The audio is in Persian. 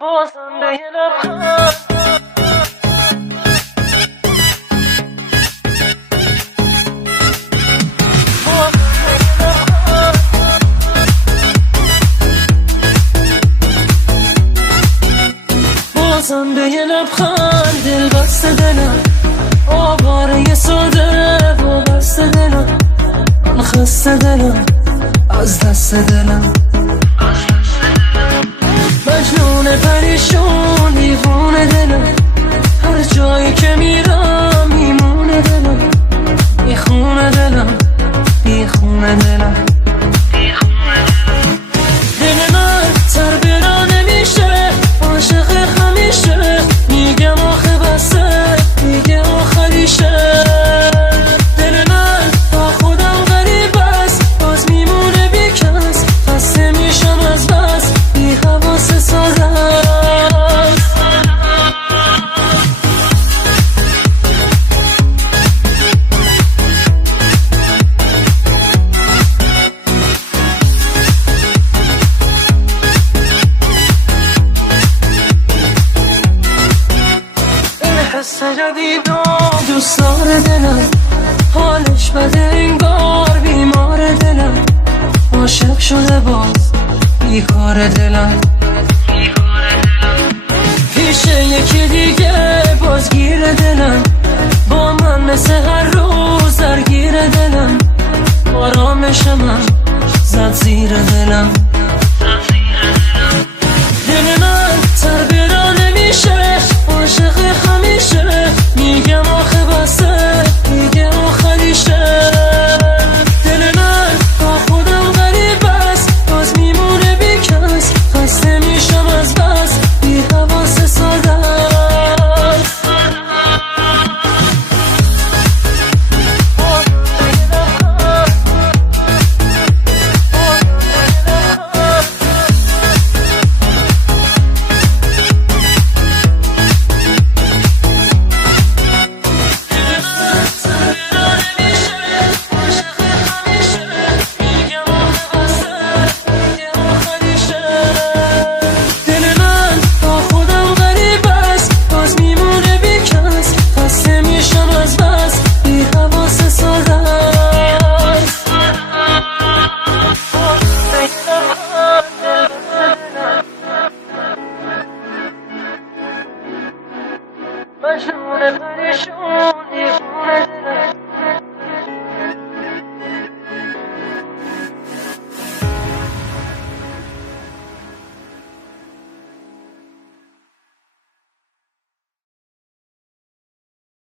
بازم به یه لبخند بازم به یه لبخند دل بسته دلم آواره ساده وابسته دلم من خسته دلم از دست دلم مجنون پریشون دیوونه دلم هر جایی که میرم میمونه دلم میخونه دلم میخونه دلم دل من تر برا نمیشه عاشق همیشه میگم آخه بسه میگه آخریشه دل من با خودم غریب است باز میمونه بی کس خسته میشم از بس بی حواس ساده است این حس جدید دوست داره دلم حالش بده انگار بیمار دلم عاشق شده باز بیکار دلم پیش یکی دیگه بازگیر دلم با من مثل هر روز درگیر دلم آرامش من زد زیر دلم